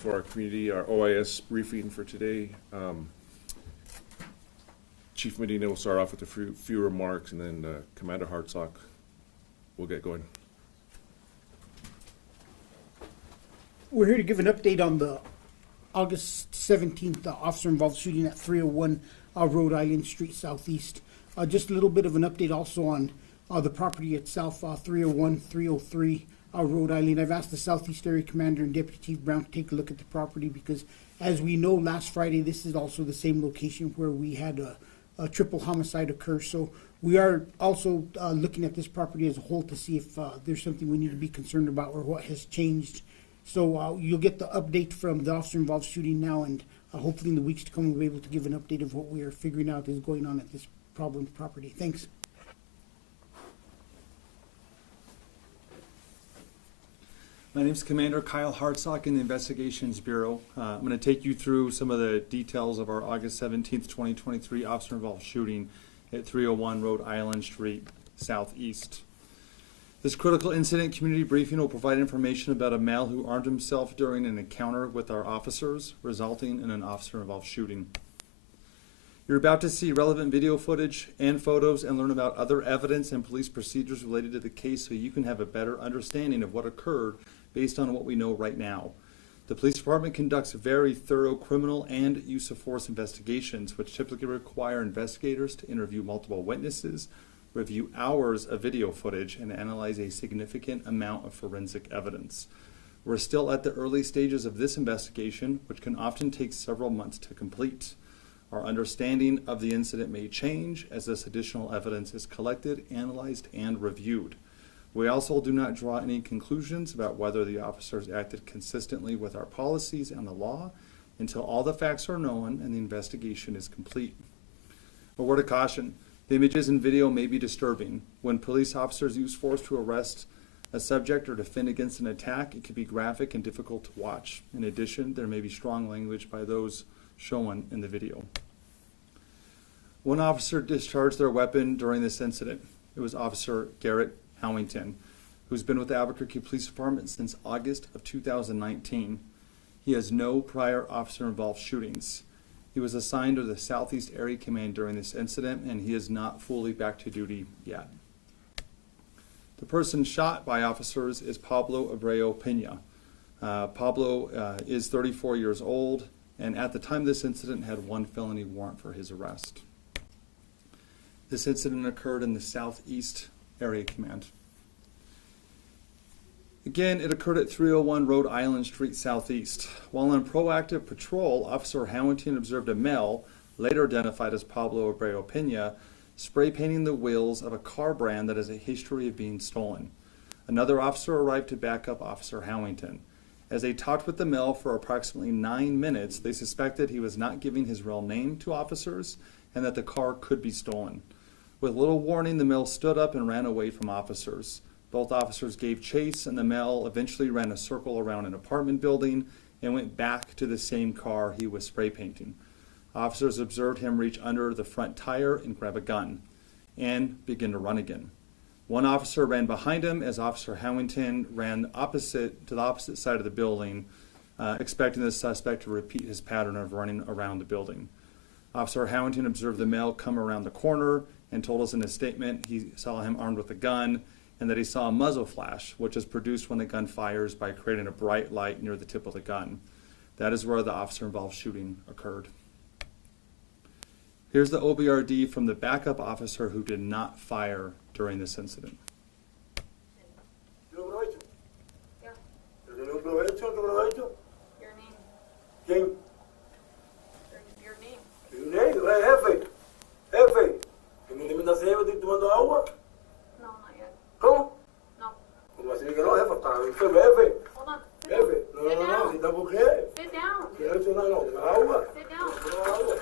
for our community, our OIS briefing for today. Chief Medina will start off with a few remarks, and then Commander Hartsock will get going. We're here to give an update on the August 17th officer-involved shooting at 301 Rhode Island Street Southeast. Just a little bit of an update also on the property itself, 301, 303 Rhode Island. I've asked the Southeast Area Commander and Deputy Chief Brown to take a look at the property because, as we know, last Friday this is also the same location where we had a triple homicide occur. So we are also looking at this property as a whole to see if there's something we need to be concerned about or what has changed. So you'll get the update from the officer-involved shooting now, and hopefully in the weeks to come we'll be able to give an update of what we are figuring out is going on at this problem property. Thanks. My name is Commander Kyle Hartsock in the Investigations Bureau. I'm going to take you through some of the details of our August 17th, 2023 officer-involved shooting at 301 Rhode Island Street Southeast. This critical incident community briefing will provide information about a male who armed himself during an encounter with our officers, resulting in an officer-involved shooting. You're about to see relevant video footage and photos and learn about other evidence and police procedures related to the case so you can have a better understanding of what occurred based on what we know right now. The police department conducts very thorough criminal and use of force investigations, which typically require investigators to interview multiple witnesses, review hours of video footage, and analyze a significant amount of forensic evidence. We're still at the early stages of this investigation, which can often take several months to complete. Our understanding of the incident may change as this additional evidence is collected, analyzed, and reviewed. We also do not draw any conclusions about whether the officers acted consistently with our policies and the law until all the facts are known and the investigation is complete. A word of caution. The images and video may be disturbing. When police officers use force to arrest a subject or defend against an attack, it can be graphic and difficult to watch. In addition, there may be strong language by those shown in the video. One officer discharged their weapon during this incident. It was Officer Garrett Howington, who's been with the Albuquerque Police Department since August of 2019. He has no prior officer-involved shootings. He was assigned to the Southeast Area Command during this incident, and he is not fully back to duty yet. The person shot by officers is Pablo Abreu Pena. Pablo is 34 years old, and at the time of this incident had one felony warrant for his arrest. This incident occurred in the Southeast Area Command. Again, it occurred at 301 Rhode Island Street Southeast. While on proactive patrol, Officer Howington observed a male, later identified as Pablo Abreu Pena, spray painting the wheels of a car brand that has a history of being stolen. Another officer arrived to back up Officer Howington. As they talked with the male for approximately 9 minutes, they suspected he was not giving his real name to officers and that the car could be stolen. With little warning, the male stood up and ran away from officers. Both officers gave chase, and the male eventually ran a circle around an apartment building and went back to the same car he was spray painting. Officers observed him reach under the front tire and grab a gun and begin to run again. One officer ran behind him as Officer Howington ran to the opposite side of the building, expecting the suspect to repeat his pattern of running around the building. Officer Howington observed the male come around the corner and told us in his statement he saw him armed with a gun and that he saw a muzzle flash, which is produced when the gun fires by creating a bright light near the tip of the gun. That is where the officer-involved shooting occurred. Here's the OBRD from the backup officer who did not fire during this incident. Your name. Your name? Jefe. Jefe. ¿Que mi límite se lleva tomando agua? No, not yet. ¿Cómo? No. ¿Cómo así que no, jefe? Está enfermo, jefe. Hold on. Jefe. No. ¿Está por qué? Sit down. ¿Quiere hecho nada? No, agua. Sit down. Agua.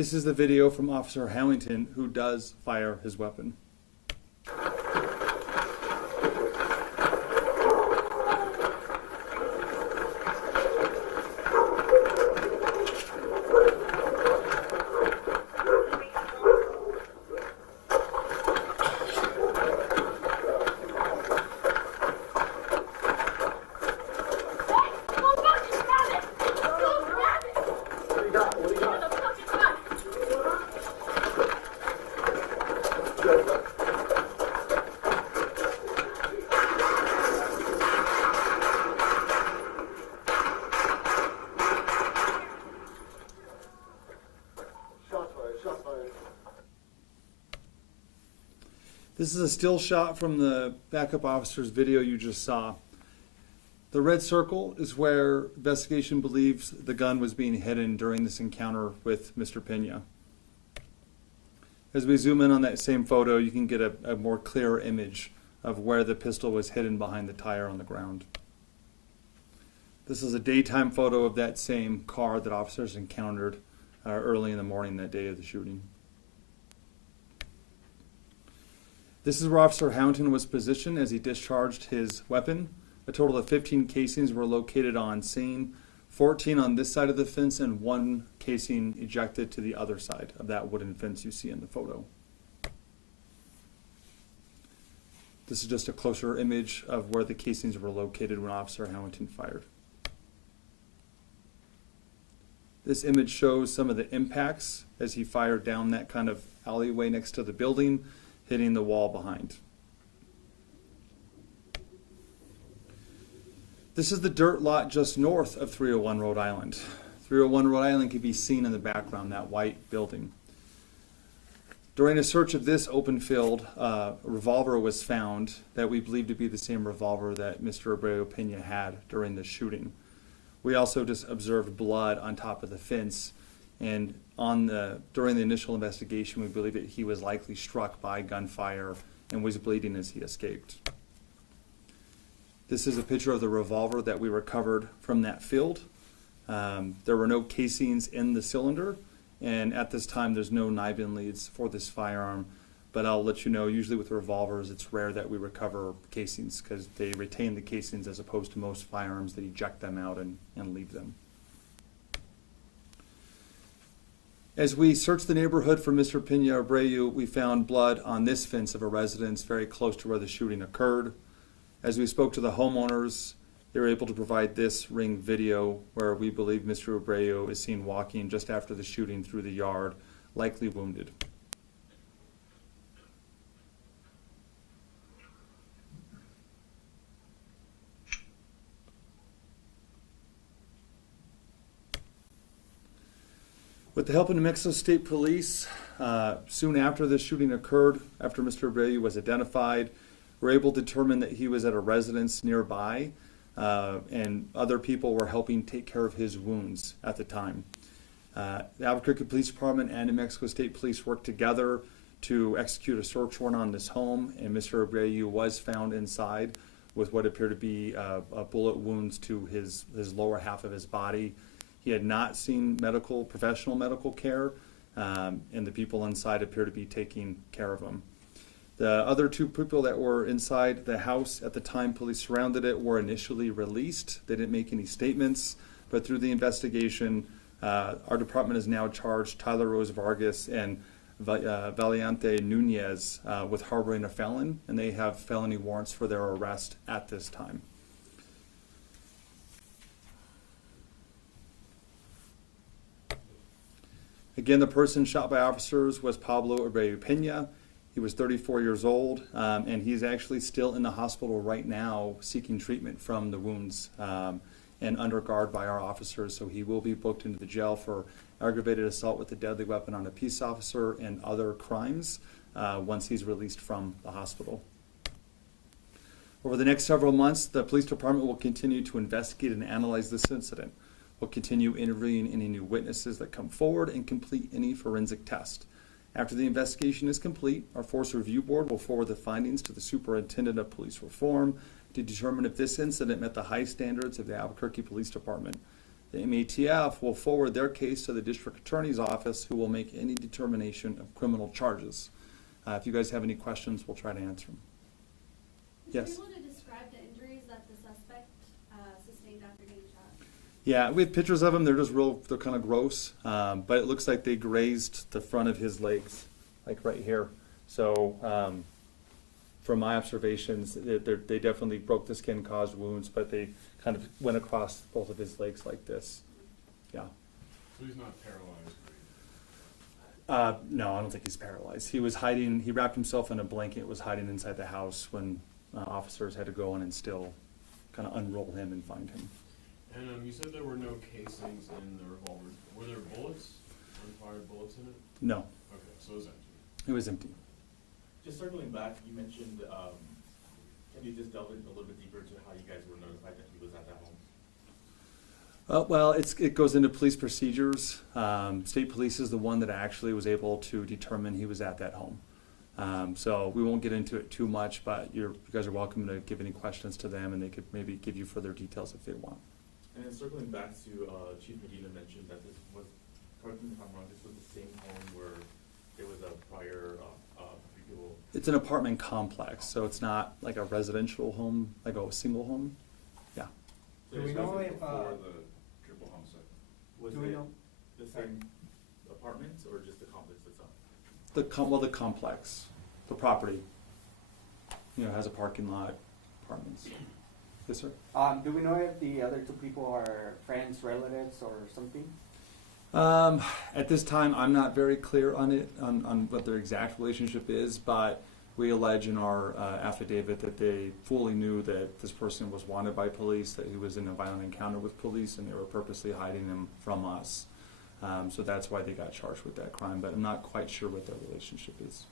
This is the video from Officer Hamilton, who does fire his weapon. This is a still shot from the backup officer's video you just saw. The red circle is where investigation believes the gun was being hidden during this encounter with Mr. Pena. As we zoom in on that same photo, you can get a more clear image of where the pistol was hidden behind the tire on the ground. This is a daytime photo of that same car that officers encountered early in the morning that day of the shooting. This is where Officer Hamilton was positioned as he discharged his weapon. A total of 15 casings were located on scene, 14 on this side of the fence and 1 casing ejected to the other side of that wooden fence you see in the photo. This is just a closer image of where the casings were located when Officer Hamilton fired. This image shows some of the impacts as he fired down that kind of alleyway next to the building, hitting the wall behind. This is the dirt lot just north of 301 Rhode Island. 301 Rhode Island can be seen in the background, that white building. During a search of this open field, a revolver was found that we believe to be the same revolver that Mr. Abreu Pena had during the shooting. We also just observed blood on top of the fence, and during the initial investigation, we believe that he was likely struck by gunfire and was bleeding as he escaped. This is a picture of the revolver that we recovered from that field. There were no casings in the cylinder, and at this time there's no knife-in leads for this firearm, but I'll let you know, usually with revolvers it's rare that we recover casings because they retain the casings as opposed to most firearms that eject them out and leave them. As we searched the neighborhood for Mr. Pena Abreu, we found blood on this fence of a residence very close to where the shooting occurred. As we spoke to the homeowners, they were able to provide this ring video where we believe Mr. Abreu is seen walking just after the shooting through the yard, likely wounded. With the help of New Mexico State Police, soon after the shooting occurred, after Mr. Abreu was identified, we were able to determine that he was at a residence nearby, and other people were helping take care of his wounds at the time. The Albuquerque Police Department and New Mexico State Police worked together to execute a search warrant on this home, and Mr. Abreu was found inside with what appeared to be bullet wounds to his lower half of his body. He had not seen professional medical care, and the people inside appear to be taking care of him. The other 2 people that were inside the house at the time police surrounded it were initially released. They didn't make any statements, but through the investigation, our department has now charged Tyler Rose Vargas and Valiente Nunez with harboring a felon, and they have felony warrants for their arrest at this time. Again, the person shot by officers was Pablo Abreu Pena. He was 34 years old, and he's actually still in the hospital right now seeking treatment from the wounds and under guard by our officers. So he will be booked into the jail for aggravated assault with a deadly weapon on a peace officer and other crimes once he's released from the hospital. Over the next several months, the police department will continue to investigate and analyze this incident. We'll continue interviewing any new witnesses that come forward and complete any forensic test. After the investigation is complete, our Force Review Board will forward the findings to the Superintendent of Police Reform to determine if this incident met the high standards of the Albuquerque Police Department. The MATF will forward their case to the district attorney's office, who will make any determination of criminal charges. If you guys have any questions, we'll try to answer them. Yes? Are you able to describe the injuries that the suspect sustained after getting shot? Yeah, we have pictures of them. They're just they're kind of gross, but it looks like they grazed the front of his legs, like right here. So, from my observations, they definitely broke the skin, caused wounds, but they kind of went across both of his legs like this. Yeah. So he's not paralyzed? No, I don't think he's paralyzed. He was hiding, he wrapped himself in a blanket, was hiding inside the house when officers had to go in and still kind of unroll him and find him. And you said there were no casings in the revolver. Were there bullets, unfired bullets in it? No, Okay, so it was empty. it was empty. Just circling back, you mentioned, can you just delve in a little bit deeper into how you guys were notified that he was at that home? Well, it goes into police procedures. State police is the one that actually was able to determine he was at that home. So we won't get into it too much, but you guys are welcome to give any questions to them, and they could maybe give you further details if they want. And then circling back to, Chief Medina mentioned that this was, correct me if I'm wrong, this was the same home where there was a prior, people. It's an apartment complex, so it's not like a residential home, like a single home. Yeah. So Do we it know was if, Before the triple homicide. Was do we it know? the same apartments or just the complex itself? The complex, the property, has a parking lot, apartments. Yes, sir? Do we know if the other two people are friends, relatives, or something? At this time, I'm not very clear on it, on what their exact relationship is, but we allege in our affidavit that they fully knew that this person was wanted by police, that he was in a violent encounter with police, and they were purposely hiding him from us. So that's why they got charged with that crime, but I'm not quite sure what their relationship is.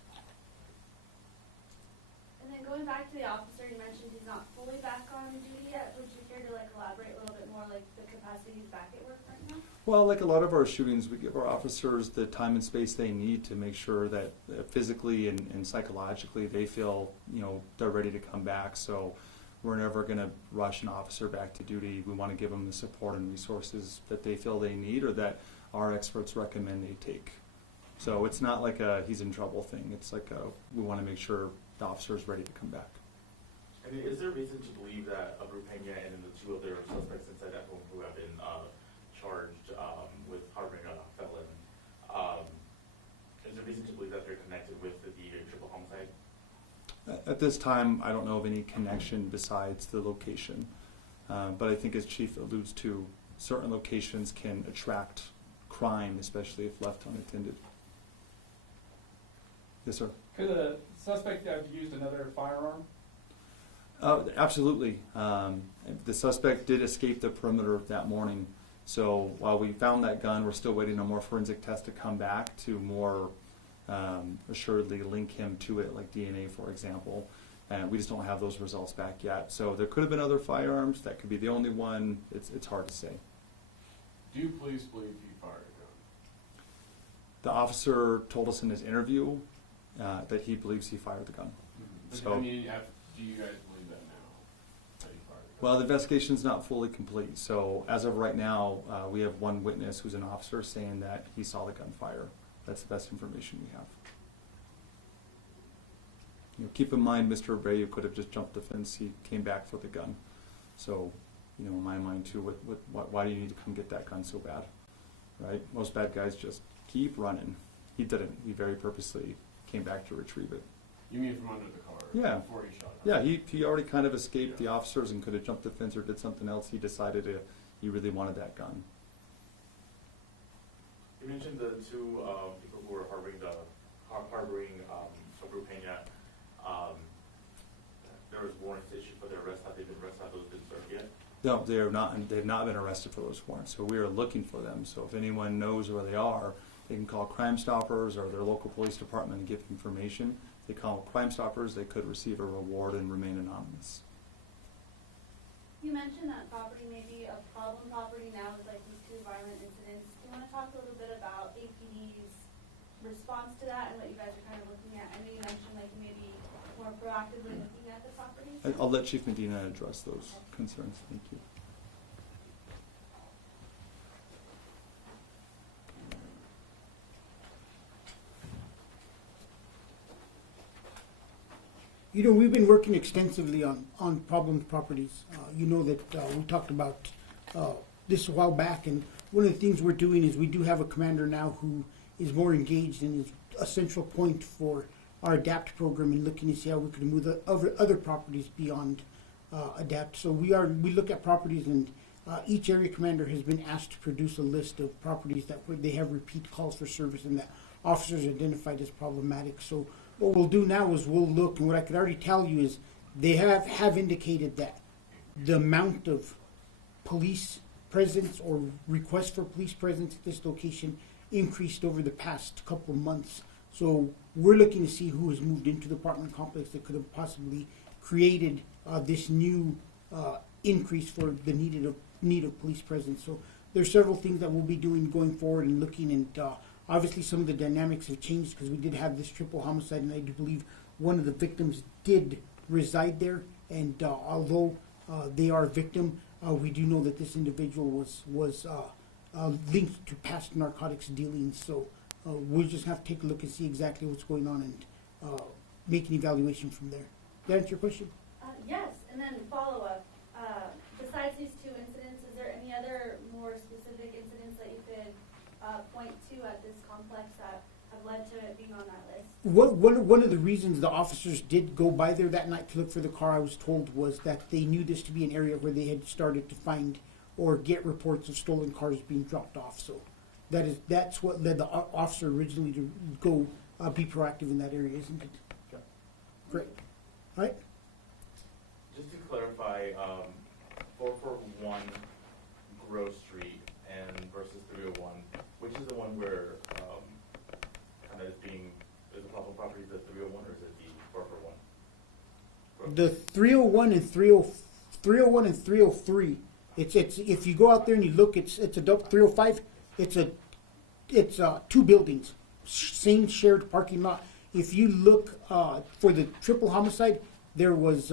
And then going back to the officer, you mentioned he's not fully back on duty yet. Would you care to elaborate a little bit more, the capacity he's back at work right now? Well, like a lot of our shootings, we give our officers the time and space they need to make sure that physically and psychologically they feel, they're ready to come back. So we're never going to rush an officer back to duty. We want to give them the support and resources that they feel they need or that our experts recommend they take. So it's not like a he's in trouble thing. It's like we want to make sure the officer is ready to come back. And is there reason to believe that Abu Pena and then the two other suspects inside that home who have been charged with harboring a felon, is there reason to believe that they're connected with the triple homicide? At this time, I don't know of any connection besides the location. But I think as Chief alludes to, certain locations can attract crime, especially if left unattended. Yes, sir? Could the suspect have used another firearm? Absolutely. The suspect did escape the perimeter that morning. So while we found that gun, we're still waiting on more forensic tests to come back to more assuredly link him to it, like DNA, for example. And we just don't have those results back yet. So there could have been other firearms. That could be the only one. It's hard to say. Do you police believe he fired a gun? The officer told us in his interview that he believes he fired the gun. But, So- do you guys believe that now, that he fired a gun? Well, the investigation's not fully complete. So as of right now, we have one witness who's an officer saying that he saw the gun fire. That's the best information we have. Keep in mind, Mr. Abreu could have just jumped the fence. He came back for the gun. So, in my mind too, why do you need to come get that gun so bad, right? Most bad guys just keep running. He didn't. He very purposely came back to retrieve it. You mean from under the car? Yeah. Before he shot him? Yeah, he already kind of escaped the officers and could have jumped the fence or did something else. He decided he really wanted that gun. You mentioned the two people who were harboring Abu Pena. There was warrants issued for their arrest. Have they been arrested? Have those been served yet? No, they are not. They've not been arrested for those warrants. So we are looking for them. So if anyone knows where they are, they can call Crime Stoppers or their local police department and give information. If they call Crime Stoppers, they could receive a reward and remain anonymous. You mentioned that property may be a problem property now with these two violent incidents. Do you want to talk a little bit about APD's response to that and what you guys are kind of looking at? I know you mentioned maybe more proactively looking at the property. I'll let Chief Medina address those concerns. Thank you. You know, we've been working extensively on problem properties. You know that we talked about this a while back, and one of the things we're doing is we do have a commander now who is more engaged and is a central point for our ADAPT program and looking to see how we can move the other properties beyond ADAPT. So we look at properties, and each area commander has been asked to produce a list of properties that where they have repeat calls for service and that officers identified as problematic. So what we'll do now is we'll look, and what I could already tell you is they have indicated that the amount of police presence or requests for police presence at this location increased over the past couple of months. So we're looking to see who has moved into the apartment complex that could have possibly created this new increase for the need of police presence. So there's several things that we'll be doing going forward and looking, and obviously some of the dynamics have changed because we did have this triple homicide, and I do believe one of the victims did reside there. And although they are a victim, we do know that this individual was linked to past narcotics dealings. So we'll just have to take a look and see exactly what's going on and make an evaluation from there. Did that answer your question? Yes, and then follow up. Besides these two incidents, is there any other more specific incidents that you could point to at this complex that have led to it being on that list? One of the reasons the officers did go by there that night to look for the car, I was told, was that they knew this to be an area where they had started to find or get reports of stolen cars being dropped off. So that's what led the officer originally to go be proactive in that area, isn't it? Yeah. Great. All right. Just to clarify, 441 Grove Street and versus 301, which is the one where kind of is the problem property, the 301, or is it the 441? The 301 and 301 and 303. It's if you go out there and you look, it's a 305. It's two buildings, same shared parking lot. If you look for the triple homicide, there was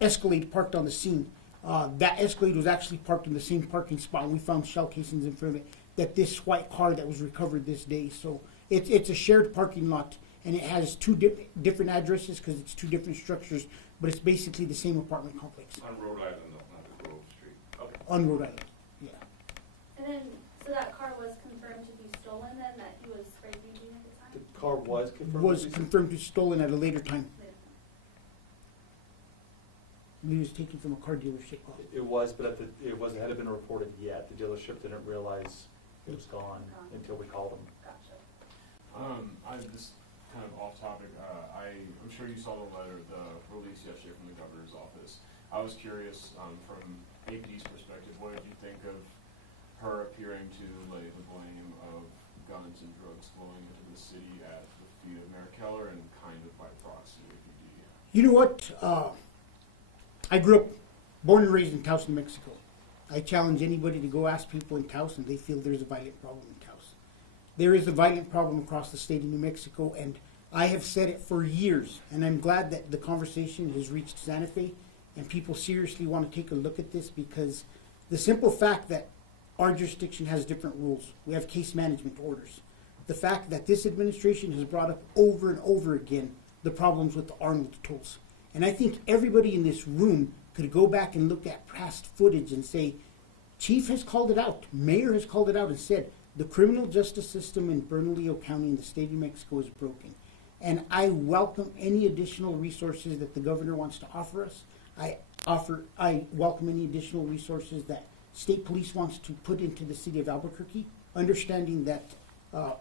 Escalade parked on the scene. That Escalade was actually parked in the same parking spot, and we found shell casings in front of it. That this white car that was recovered this day. So it's a shared parking lot, and it has two different addresses because it's two different structures, but it's basically the same apartment complex. On Rhode Island, not the Grove Street. Okay. On Rhode Island, yeah. And then, so that car was confirmed to be stolen then, that he was spray painting at the time? The car was confirmed. Was confirmed to be stolen at a later time. He was taken from a car dealership. It was, but hadn't been reported yet. The dealership didn't realize it was gone until we called them. Gotcha. This kind of off topic. I'm sure you saw the release yesterday from the governor's office. I was curious, from APD's perspective, what did you think of her appearing to lay the blame of guns and drugs flowing into the city at the feet of Mayor Keller and kind of by proxy APD? You know what? I grew up, born and raised in Taos, New Mexico. I challenge anybody to go ask people in Taos, and they feel there's a violent problem in Taos. There is a violent problem across the state of New Mexico, and I have said it for years, and I'm glad that the conversation has reached Santa Fe, and people seriously want to take a look at this, because the simple fact that our jurisdiction has different rules. We have case management orders. The fact that this administration has brought up over and over again the problems with the Arnold tools. And I think everybody in this room could go back and look at past footage and say, Chief has called it out, Mayor has called it out and said, the criminal justice system in Bernalillo County in the state of New Mexico is broken. And I welcome any additional resources that the governor wants to offer us. I welcome any additional resources that state police wants to put into the city of Albuquerque, understanding that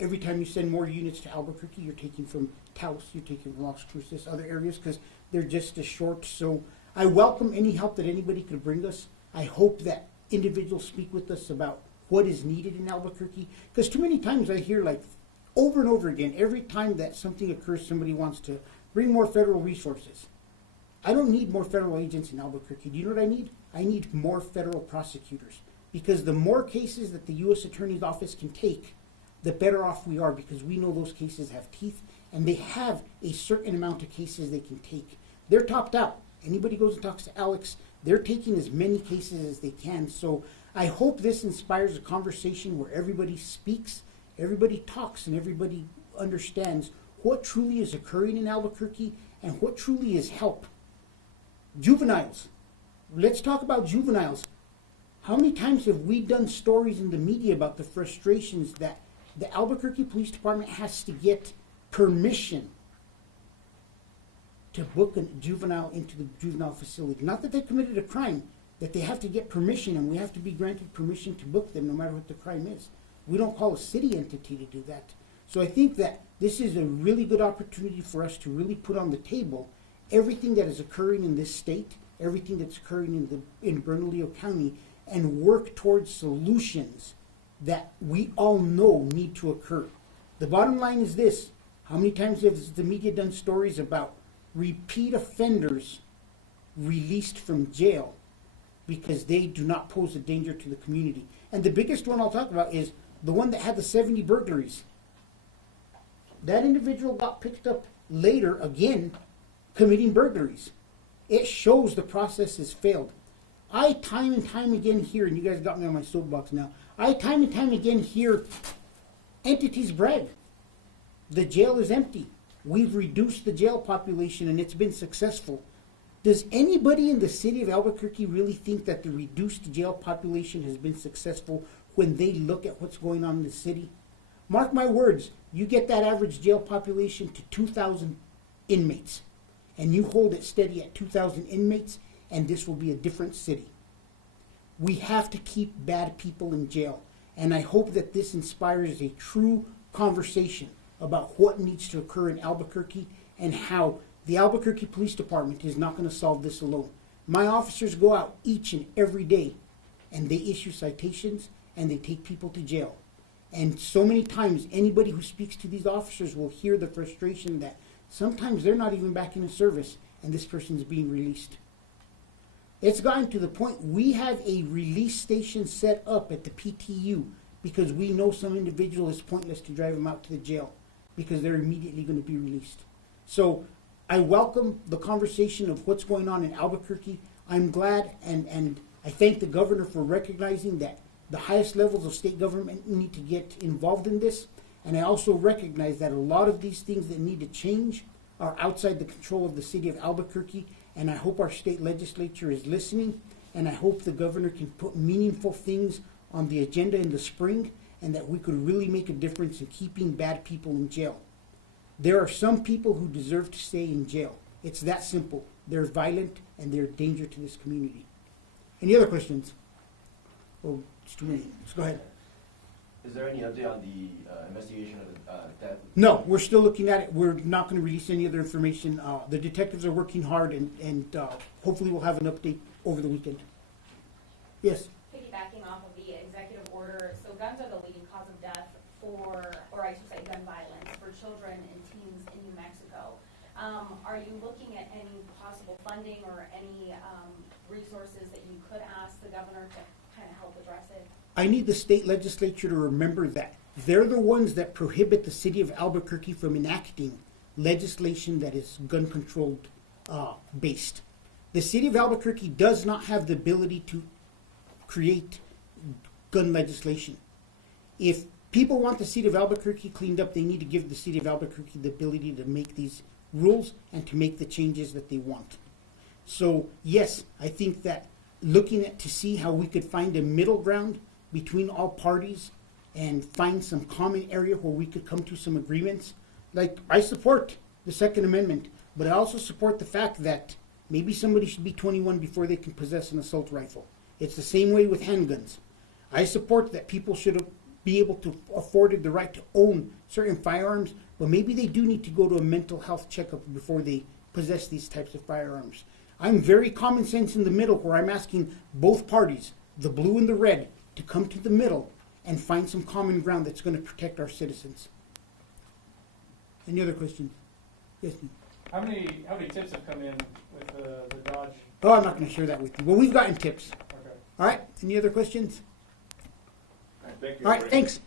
every time you send more units to Albuquerque, you're taking from Taos, you're taking from Las Cruces, other areas, because they're just as short. So I welcome any help that anybody could bring us. I hope that individuals speak with us about what is needed in Albuquerque, because too many times I hear, like, over and over again, every time that something occurs, somebody wants to bring more federal resources. I don't need more federal agents in Albuquerque. Do you know what I need? I need more federal prosecutors, because the more cases that the U.S. Attorney's Office can take, the better off we are, because we know those cases have teeth, and they have a certain amount of cases they can take. They're topped out. Anybody goes and talks to Alex, they're taking as many cases as they can. So I hope this inspires a conversation where everybody speaks, everybody talks, and everybody understands what truly is occurring in Albuquerque, and what truly is help. Juveniles. Let's talk about juveniles. How many times have we done stories in the media about the frustrations that the Albuquerque Police Department has to get permission to book a juvenile into the juvenile facility? Not that they committed a crime, that they have to get permission, and we have to be granted permission to book them no matter what the crime is. We don't call a city entity to do that. So I think that this is a really good opportunity for us to really put on the table everything that is occurring in this state, everything that's occurring in Bernalillo County, and work towards solutions that we all know need to occur. The bottom line is this: how many times has the media done stories about repeat offenders released from jail because they do not pose a danger to the community? And the biggest one I'll talk about is the one that had the 70 burglaries. That individual got picked up later again committing burglaries. It shows the process has failed. I time and time again hear, and you guys got me on my soapbox now, I time and time again hear entities brag. The jail is empty. We've reduced the jail population and it's been successful. Does anybody in the city of Albuquerque really think that the reduced jail population has been successful when they look at what's going on in the city? Mark my words, you get that average jail population to 2,000 inmates, and you hold it steady at 2,000 inmates, and this will be a different city. We have to keep bad people in jail, and I hope that this inspires a true conversation about what needs to occur in Albuquerque and how the Albuquerque Police Department is not going to solve this alone. My officers go out each and every day, and they issue citations, and they take people to jail. And so many times, anybody who speaks to these officers will hear the frustration that sometimes they're not even back in the service, and this person is being released. It's gotten to the point we have a release station set up at the PTU because we know some individual is pointless to drive them out to the jail because they're immediately going to be released. So I welcome the conversation of what's going on in Albuquerque. I'm glad and I thank the governor for recognizing that the highest levels of state government need to get involved in this. And I also recognize that a lot of these things that need to change are outside the control of the city of Albuquerque. And I hope our state legislature is listening. And I hope the governor can put meaningful things on the agenda in the spring, and that we could really make a difference in keeping bad people in jail. There are some people who deserve to stay in jail. It's that simple. They're violent and they're a danger to this community. Any other questions? Oh, it's too many. Let's go ahead. Is there any update on the investigation of the death? No, we're still looking at it. We're not going to release any other information. The detectives are working hard, and hopefully we'll have an update over the weekend. Yes? Piggybacking off of the executive order, so guns are the leading cause of death or I should say gun violence, for children and teens in New Mexico. Are you looking at any possible funding or any resources that you could ask the governor to kind of help address it? I need the state legislature to remember that they're the ones that prohibit the city of Albuquerque from enacting legislation that is gun controlled based. The city of Albuquerque does not have the ability to create gun legislation. If people want the city of Albuquerque cleaned up, they need to give the city of Albuquerque the ability to make these rules and to make the changes that they want. So yes, I think that looking at to see how we could find a middle ground between all parties and find some common area where we could come to some agreements. Like, I support the Second Amendment, but I also support the fact that maybe somebody should be 21 before they can possess an assault rifle. It's the same way with handguns. I support that people should be able to afford the right to own certain firearms, but maybe they do need to go to a mental health checkup before they possess these types of firearms. I'm very common sense in the middle, where I'm asking both parties, the blue and the red, to come to the middle and find some common ground that's going to protect our citizens. Any other questions? Yes, ma'am. How many tips have come in with the Dodge? Oh, I'm not going to share that with you. Well, we've gotten tips. Okay. All right. Any other questions? All right, thank you. All right. Thanks.